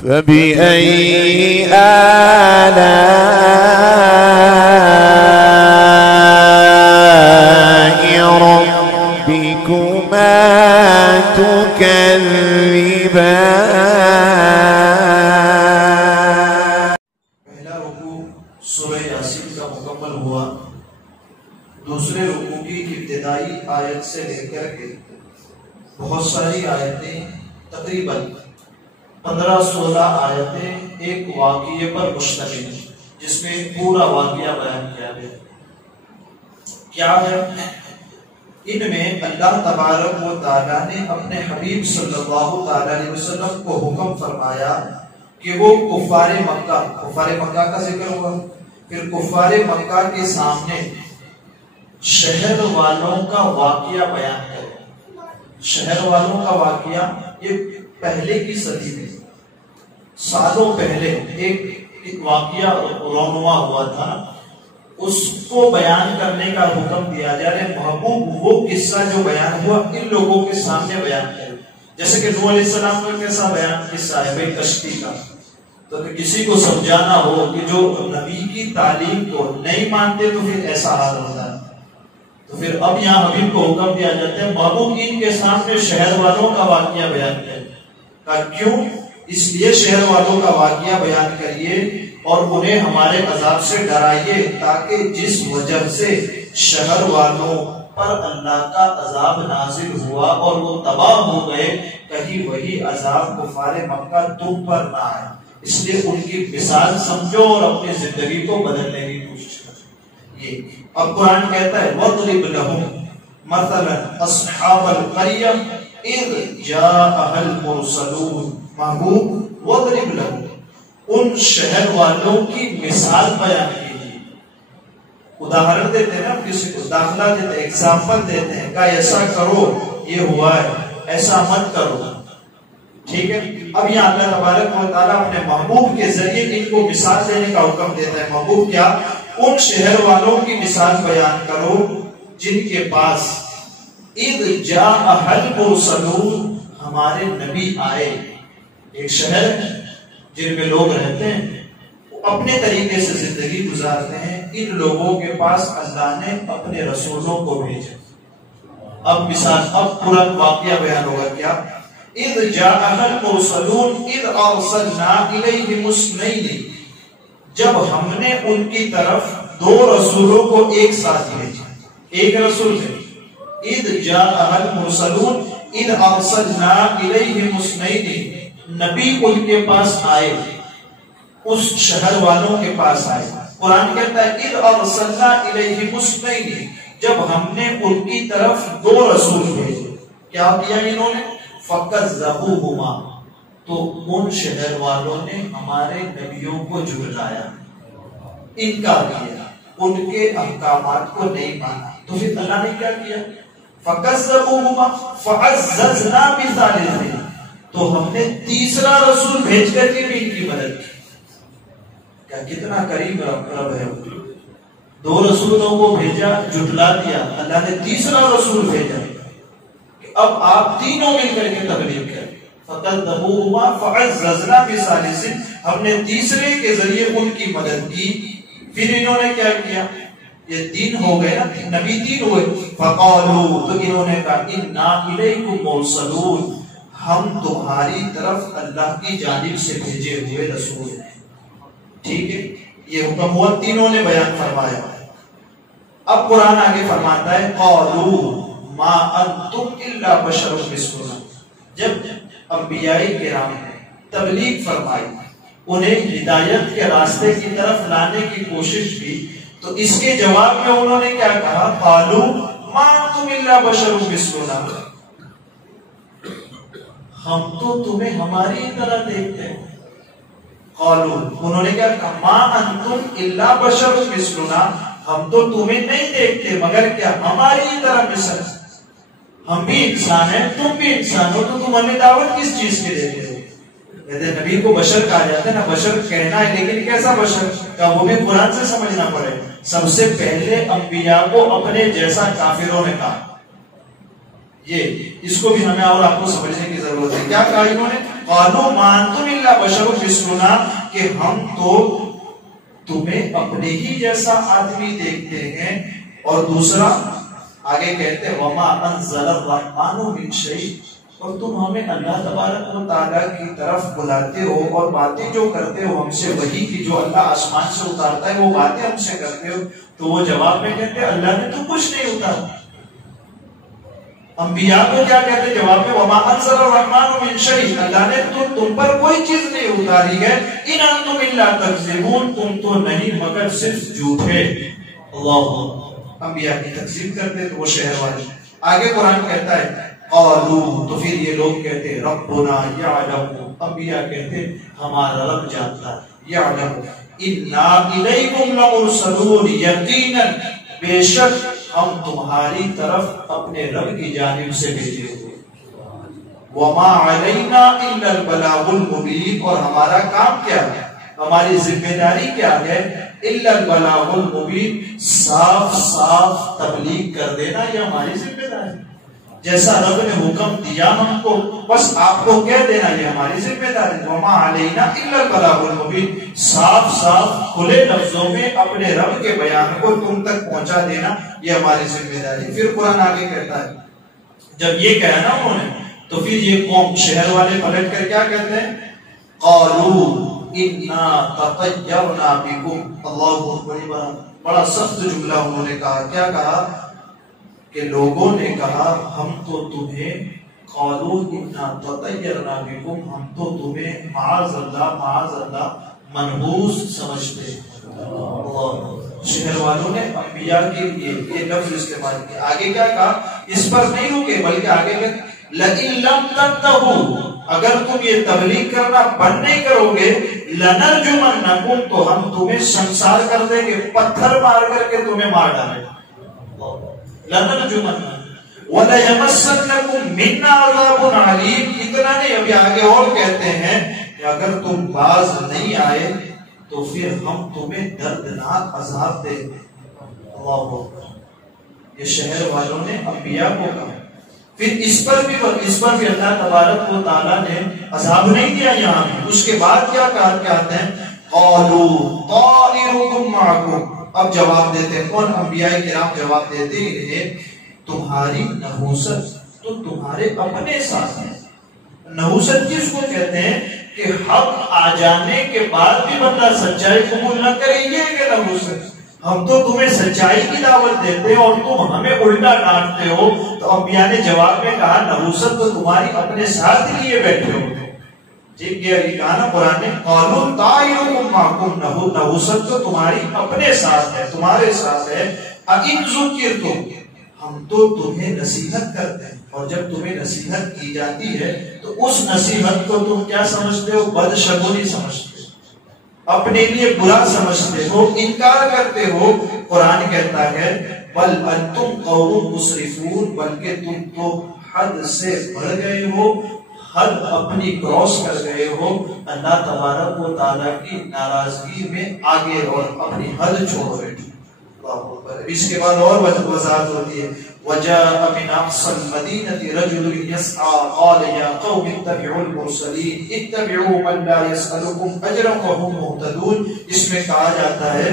فبأي آلاء ربكما تكذبان۔ پہلا رکوع سورہ یاسین کا مکمل ہوا۔ دوسرے رکوع کی ابتدائی آیت سے لے کر کے بہت ساری آیتیں، تقریباً 15-16 آیتیں ایک واقعے پر مشتمل ہیں، جس میں پورا واقعہ بیان کیا گیا۔ کیا ہے؟ ان میں اللہ تبارک و تعالیٰ نے اپنے حبیب صلی اللہ علیہ وسلم کو حکم فرمایا کہ وہ کفار مکہ کا ذکر ہوا، پھر کفار مکہ کے سامنے شہر والوں کا واقعہ بیان کرے۔ شہر والوں کا واقعہ یہ پہلے کی صدی میں، سالوں پہلے ایک واقعہ رونما ہوا تھا، اس کو بیان کرنے کا حکم دیا جا رہا ہے۔ محبوب وہ قصہ جو بیان ہوا ان لوگوں کے سامنے بیان کرے، جیسے کہ نوح علیہ السلام کا کیسا بیان قصہ ہے بھائی کشتی کا، تو کسی کو سمجھانا ہو کہ جو نبی کی تعلیم کو نہیں مانتے تو پھر ایسا حال ہوتا ہے، تو پھر اب یہاں حبیب کو حکم دیا جاتا ہے محبوب ان کے سامنے شہر والوں کا واقعہ بیان کرے۔ کیوں؟ اس لیے شہر والوں کا واقعہ بیان کریے اور انہیں ہمارے عذاب سے ڈرائیے، تاکہ جس وجہ سے شہر والوں پر اللہ کا عذاب نازل ہوا اور وہ تباہ ہو گئے، کہیں وہی عذاب کفار مکہ تم پر نہ آئے۔ اس لیے ان کی مثال سمجھو اور اپنی زندگی کو بدلنے کی کوشش کرو۔ یہ اب قرآن کہتا ہے وَضْرِبْ لَهُمْ مَثَلًا أَصْحَابَ الْقَرْيَةِ اِذْ جَاءَهَا الْمُرْسَلُونَ۔ محبوب وَضْرِبْ لَهُمْ، ان شہر والوں کی مثال بیان کیجیے۔ اداہرن دیتے ہیں نا، کسی کو داخلہ دیتے ہیں، ایگزامپل دیتے ہیں کہ ایسا کرو یہ ہوا ہے، ایسا مت کرو، ٹھیک ہے۔ اب یہاں اللہ تبارک و تعالیٰ اپنے محبوب کے ذریعے ان کو مثال دینے کا حکم دیتا ہے۔ محبوب کیا؟ ان شہر والوں کی مثال بیان کرو جن کے پاس اِذْ جَاءَهَا الْمُرْسَلُونَ، ہمارے نبی آئے۔ ایک شہر جن میں لوگ رہتے ہیں، وہ اپنے طریقے سے زندگی گزارتے ہیں، ان لوگوں کے پاس اللہ نے اپنے رسولوں کو بھیجا۔ اب مثال، اب پورا واقعہ بیان ہوگا کیا؟ اِذْ جَاءَهَا الْمُرْسَلُونَ اِذْ أَرْسَلْنَا إِلَيْهِمُ اثْنَيْنِ، جب ہم نے ان کی طرف 2 رسولوں کو ایک ساتھ بھیجا، ایک رسول ہے۔ اِذْ جَاءَهَا الْمُرْسَلُونَ اِذْ أَرْسَلْنَا إِلَيْهِمُ اثْنَيْنِ، نبی ان کے پاس آئے، اس شہر والوں کے پاس آئے۔ قرآن کہتا ہے اِذْ أَرْسَلْنَا إِلَيْهِمُ اثْنَيْنِ، جب ہم نے ان کی طرف 2 رسول بھیجے۔ کیا کیا انہوں نے؟ فَكَذَّبُوهُمَا، تو ان شہر والوں نے ہمارے نبیوں کو جھٹلایا، انکار کیا، ان کے احکامات کو نہیں مانا۔ تو پھر اللہ نے کیا کیا؟ فَكَذَّبُوهُمَا فَعَزَّزْنَا بِثَالِثٍ، تو ہم نے تیسرا رسول بھیج کر کے بھی ان کی مدد کی۔ کیا کتنا کریم رب ہے۔ 2 رسولوں کو بھیجا، جھٹلا دیا، اللہ نے تیسرا رسول بھیجا کہ اب آپ تینوں مل کر کے تبلیغ کریں۔ فَكَذَّبُوهُمَا فَعَزَّزْنَا بِثَالِثٍ، ہم نے تیسرے کے ذریعے ان کی مدد کی۔ پھر انہوں نے کیا کیا؟ یہ 3 ہو گئے نا، نبی 3 ہوئے۔ فَقَالُوا، تو انہوں نے کہا إِنَّا إِلَيْكُمْ مُرْسَلُونَ، ہم تمہاری طرف اللہ کی جانب سے بھیجے ہوئے رسول ہیں۔ ٹھیک ہے، یہ حکم ہوا، تینوں نے بیان فرمایا۔ اب قرآن آگے فرماتا ہے قَالُوا مَا أَنْتُمْ إِلَّا بَشَرٌ مِثْلُنَا، جب انبیاء کرام نے تبلیغ فرمائی، انہیں ہدایت کے راستے کی طرف لانے کی کوشش کی، تو اس کے جواب میں انہوں نے کیا کہا؟ قَالُوا مَا أَنْتُمْ إِلَّا بَشَرٌ مِثْلُنَا، ہم تو تمہیں ہماری طرح دیکھتے ہیں۔ قالوا، انہوں نے کیا کہا؟ ما انتم الا بشر مثلنا، ہم تو تمہیں نہیں دیکھتے مگر کیا ہماری طرح مثل، ہم بھی انسان ہیں تم بھی انسان ہو، تو تم ہمیں دعوت کس چیز کے دیتے ہو؟ کہتے ہیں نبی کو بشر کہا جاتا ہے نا، بشر کہنا ہے لیکن کیسا بشر کا وہ بھی قرآن سے سمجھنا پڑے۔ سب سے پہلے انبیاء کو اپنے جیسا کافروں نے کہا، یہ اس کو بھی ہمیں اور آپ کو سمجھنے کی ضرورت ہے۔ کیا کہا انہوں نے؟ قالوا ما انتم الا بشر مثلنا کہ ہم تو تمہیں اپنے ہی جیسا آدمی دیکھتے ہیں. اور دوسرا آگے کہتے ہیں وما انزل الرحمن من شیء، اور تم ہمیں اللہ تبارک و تعالیٰ کی طرف بلاتے ہو اور باتیں جو کرتے ہو ہم سے وہی کی جو اللہ آسمان سے اتارتا ہے وہ باتیں ہم سے کرتے ہو. تو وہ جواب میں کہتے ہیں اللہ نے تو کچھ نہیں اتارا. انبیاء کو کیا کہتے ہیں جواب میں وما انزل الرحمن من شیء، اللہ نے تو تم پر کوئی چیز نہیں اتاری ہے. ان انتم الا تکذبون، تم تو نہیں مگر صرف جھوٹے. اللہ انبیاء کی تکذیب کرتے تو وہ شہر والے. آگے قرآن کہتا ہے قالوا، تو پھر یہ لوگ کہتے ہیں ربنا یعلم، انبیاء کہتے ہمارا رب جانتا ہے. یعلم انا الیکم لمرسلون، یقینا بے شک ہم تمہاری طرف اپنے رب کی جانب سے بھیجے ہوئے. وما علینا الا البلاغ المبین، اور ہمارا کام کیا ہے، ہماری ذمہ داری کیا ہے، الا البلاغ المبین، صاف صاف تبلیغ کر دینا یہ ہماری ذمہ داری. جیسا رب نے حکم دیا ہم کو بس آپ کو کہہ دینا یہ ہماری ذمہ داری. وما علینا الا البلاغ المبین، صاف صاف کھلے لفظوں میں اپنے رب کے بیان کو تم تک پہنچا دینا یہ ہماری ذمہ داری. پھر قرآن آگے کہتا ہے جب یہ کہا نا انہوں نے تو پھر یہ قوم شہر والے پلٹ کر کیا کہتے ہیں قالوا انا تطیرنا بکم. اللہ بڑا سخت جملہ انہوں نے کہا. کیا کہا کہ لوگوں نے کہا ہم تو تمہیں قالوا انا تطیرنا بکم، ہم تو تمہیں معاذ اللہ منحوس سمجھتے ہیں. شہر والوں نے انبیاء کے لیے یہ لفظ استعمال کیا. آگے کیا کہا، اس پر نہیں رکے بلکہ آگے کہ لئن لم تنتہوا، اگر تم یہ تبلیغ کرنا بند نہیں کرو گے، لنرجمنکم، تو ہم تمہیں سنسار کر دیں گے، پتھر مار کر کے تمہیں مار ڈالیں. لنرجمنکم ولیمسنکم منا عذاب علیم. اتنا نہیں، ابھی آگے اور کہتے ہیں کہ اگر تم باز نہیں آئے تو پھر ہم تمہیں دردناک عذاب دیں گے. اللہ اکبر. یہ شہر والوں نے انبیاء کو کہا. پھر اس پر بھی اللہ تبارک و تعالیٰ نے عذاب نہیں دیا یہاں بھی. اس کے بعد کیا کہتے ہیں قالوا طائرکم معکم. اب جواب دیتے ہیں کون، انبیاء کرام جواب دیتے ہیں تمہاری نحوست تو تمہارے اپنے ساتھ ہے. نحوست کس کو کہتے ہیں کہ حق آ جانے کے بعد بھی بندہ سچائی قبول نہ کرے، یہ کہ نحوست. ہم تو تمہیں سچائی کی دعوت دیتے ہو اور تم ہمیں الٹا ڈانٹتے ہو. تو انبیاء نے جواب میں کہا نحوست تو تمہاری اپنے ساتھ لیے بیٹھے ہو. ٹھیک ہے، یہ کہا نا قرآن نے قالوا طائرکم معکم، نحوست تو تمہاری اپنے ساتھ ہے، تمہارے ساتھ ہے. اِن ذکرتم، ہم تو تمہیں نصیحت کرتے ہیں، اور جب تمہیں نصیحت کی جاتی ہے تو اس نصیحت کو تم کیا سمجھتے ہو، بدشگونی سمجھتے ہو، اپنے لیے برا سمجھتے ہو، انکار کرتے ہو. قرآن کہتا ہے بل انتم قوم مسرفون، بلکہ تم تو حد سے بڑھ گئے ہو، حد اپنی کراس کر گئے ہو، اللہ تبارک و تعالیٰ کی ناراضگی میں آگے اور اپنی حد چھوڑ بیٹھے. اس کے بعد اور وضاحت ہوتی ہے وجاء من اقصى المدينة رجل يسعى قال يا قوم اتبعوا المرسلين اتبعوا من لا يسألكم اجرا وهم مهتدون. اس میں کہا جاتا ہے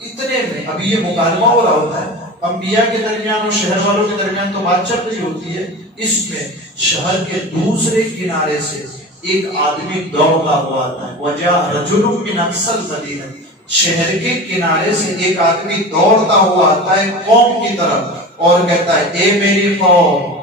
اتنے میں، ابھی یہ مکالمہ ہو رہا ہوتا ہے انبیاء کے درمیان اور شہر والوں کے درمیان تو بات چل رہی ہوتی ہے. اس میں شہر کے دوسرے کنارے سے ایک آدمی دوڑتا ہوا آتا ہے. وجاء رجل من اقصى المدينة، شہر کے کنارے سے ایک آدمی دوڑتا ہوا آتا ہے قوم کی طرف اور کہتا ہے اے میری قوم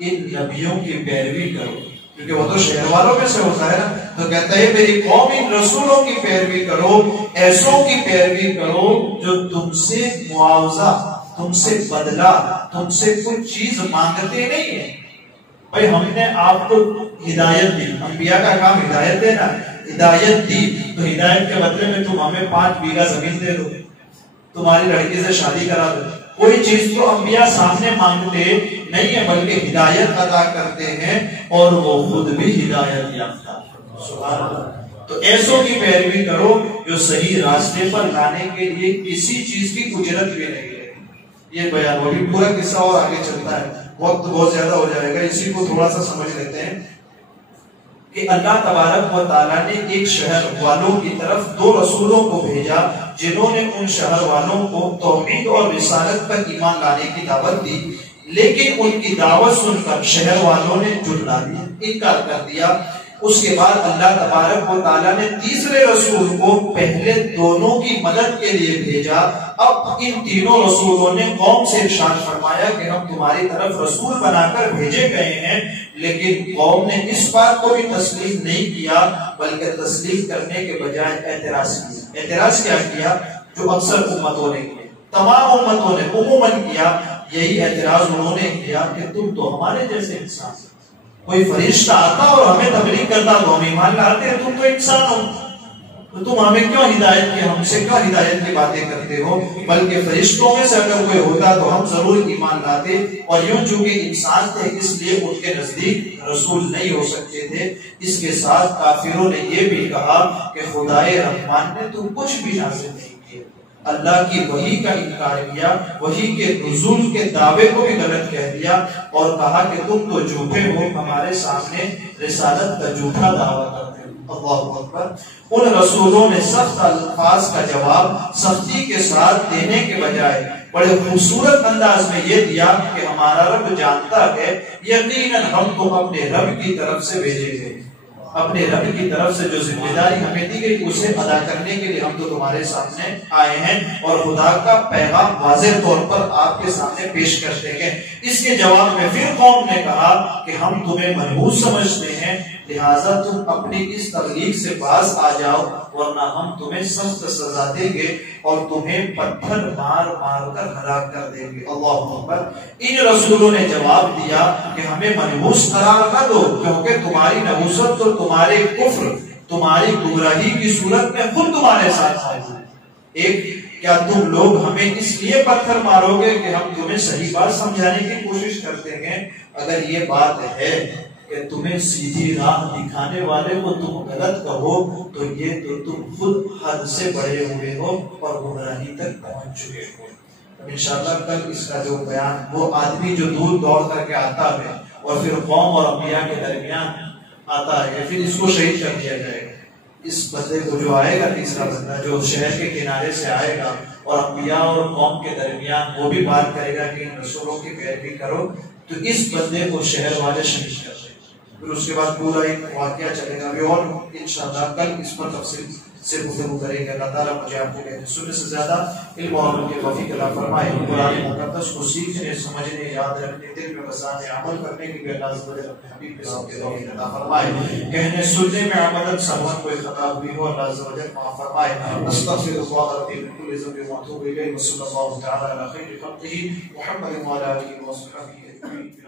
ان نبیوں کی پیروی کرو، کیونکہ وہ تو شہر والوں میں سے ہوتا ہے نا. تو کہتا ہے میری قوم ان رسولوں کی پیروی کرو، ایسوں کی پیروی کرو جو تم سے معاوضہ، تم سے بدلہ، تم سے کچھ چیز مانگتے نہیں ہیں. بھائی ہم نے آپ کو ہدایت دی، انبیاء کا کام ہدایت دینا، ہدایت دی تو ہدایت کے بدلے میں تم ہمیں 5 بیگھہ زمین دے دو، تمہاری لڑکی سے شادی کرا دو. کوئی چیز تو انبیاء سامنے مانگتے نہیں ہے بلکہ ہدایت عطا کرتے ہیں اور وہ خود بھی ہدایت یافتہ. سبحان اللہ. تو ایسوں کی پیروی کرو جو صحیح راستے پر لانے کے لیے کسی چیز کی اجرت بھی نہیں ہے. یہ بیان وہ بھی پورا قصہ اور آگے چلتا ہے، وقت بہت زیادہ ہو جائے گا، اسی کو تھوڑا سا سمجھ لیتے ہیں. کہ اللہ تبارک و تعالیٰ نے ایک شہر والوں کی طرف 2 رسولوں کو بھیجا جنہوں نے ان شہر والوں کو توحید اور رسالت پر ایمان لانے کی دعوت دی، لیکن ان کی دعوت سن کر شہر والوں نے جھٹلا دیا، انکار کر دیا۔ اس کے بعد اللہ تبارک و تعالیٰ نے تیسرے رسول کو پہلے دونوں کی مدد کے لیے بھیجا۔ اب ان تینوں رسولوں نے قوم سے ارشاد فرمایا کہ ہم تمہاری طرف رسول بنا کر بھیجے گئے ہیں، لیکن قوم نے اس بات کو بھی تسلیم نہیں کیا بلکہ تسلیم کرنے کے بجائے اعتراض کیا۔ اعتراض کیا کیا؟ جو اکثر امتوں نے کیا، تمام امتوں نے عموماً کیا، یہی اعتراض انہوں نے کیا کہ تم تو ہمارے جیسے انسان، کوئی فرشتہ آتا اور ہمیں تبلیغ کرتا تو ہم ایمان لاتے، تم تو انسان ہو، تو تم ہمیں کیوں ہدایت کی، ہم سے کیوں ہدایت کی باتیں کرتے ہو؟ بلکہ فرشتوں میں سے اگر کوئی ہوتا تو ہم ضرور ایمان لاتے، اور یوں چونکہ انسان تھے اس لیے ان کے نزدیک رسول نہیں ہو سکتے تھے۔ اس کے ساتھ کافروں نے یہ بھی کہا کہ خدائے رحمان نے تو کچھ بھی نازل نہیں کیا، اللہ کی وحی کا انکار کیا، وحی کے نزول کے دعوے کو بھی غلط کہہ دیا، اور کہا کہ تم تو جھوٹے ہو، ہمارے سامنے رسالت کا جھوٹا دعویٰ کرتے ہو۔ اللہ اکبر۔ ان رسولوں نے سخت الفاظ کا جواب سختی کے ساتھ دینے کے بجائے بڑے خوبصورت انداز میں یہ دیا کہ ہمارا رب جانتا ہے، یقیناً ہم تو اپنے رب کی طرف سے بھیجے گئے، اپنے رب کی طرف سے جو ذمہ داری ہمیں دی گئی اسے ادا کرنے کے لیے ہم تو تمہارے سامنے آئے ہیں، اور خدا کا پیغام واضح طور پر آپ کے سامنے پیش کرتے ہیں۔ اس کے جواب میں پھر قوم نے کہا کہ ہم تمہیں منحوس سمجھتے ہیں، لہٰذا تم اپنی اس تبلیغ سے باز آ جاؤ، ورنہ ہم تمہیں سخت سزا دیں گے اور تمہیں پتھر مار مار کر ہلاک کر دیں گے۔ اللہ اکبر۔ ان رسولوں نے جواب دیا کہ ہمیں منحوس قرار نہ دو، کیونکہ تمہاری نحوست اور تمہارے کفر، تمہاری گمراہی کی صورت میں خود تمہارے ساتھ حاضر ہے۔ ایک، کیا تم لوگ ہمیں اس لیے پتھر مارو گے کہ ہم تمہیں صحیح بات سمجھانے کی کوشش کرتے ہیں؟ اگر یہ بات ہے کہ تمہیں سیدھی راہ دکھانے والے کو تم غلط کہو تو یہ تو تم خود حد سے بڑے ہوئے ہو اور گمراہی تک پہنچ چکے ہو۔ انشاءاللہ کل اس کا جو بیان، وہ آدمی جو دور دوڑ کر کے آتا ہے اور پھر قوم اور انبیاء کے درمیان آتا ہے، پھر اس کو شہید کر دیا جائے گا۔ اس بندے کو جو آئے گا، تیسرا بندہ جو شہر کے کنارے سے آئے گا اور انبیاء اور قوم کے درمیان وہ بھی بات کرے گا کہ ان رسولوں کی پیروی کرو، تو اس بندے کو شہر والے شہید کر دیں۔ پھر اس کے بعد پورا ایک واقعہ چلے گا، اور انشاءاللہ کل اس پر تفصیل سے گفتگو کریں گے۔ اللہ تعالیٰ مجھے آپ کو کہتے سننے سے زیادہ علم و عمل کی توفیق عطا فرمائے۔ قرآن مقدس کو سیکھنے، سمجھنے، یاد رکھنے، دل میں بسانے، عمل کرنے کی بھی اللہ عز و جل اپنے حبیب کے ساتھ توفیق عطا فرمائے۔ کہنے سننے میں عمدن سمجھ کوئی خطا ہوئی ہو، اللہ عز و جل معاف فرمائے۔ استغفر اللہ ربی من کل ذنب واتوب الیہ، وصلی اللہ تعالی علی خیر خلقہ محمد وعلی آلہ وصحبہ اجمعین۔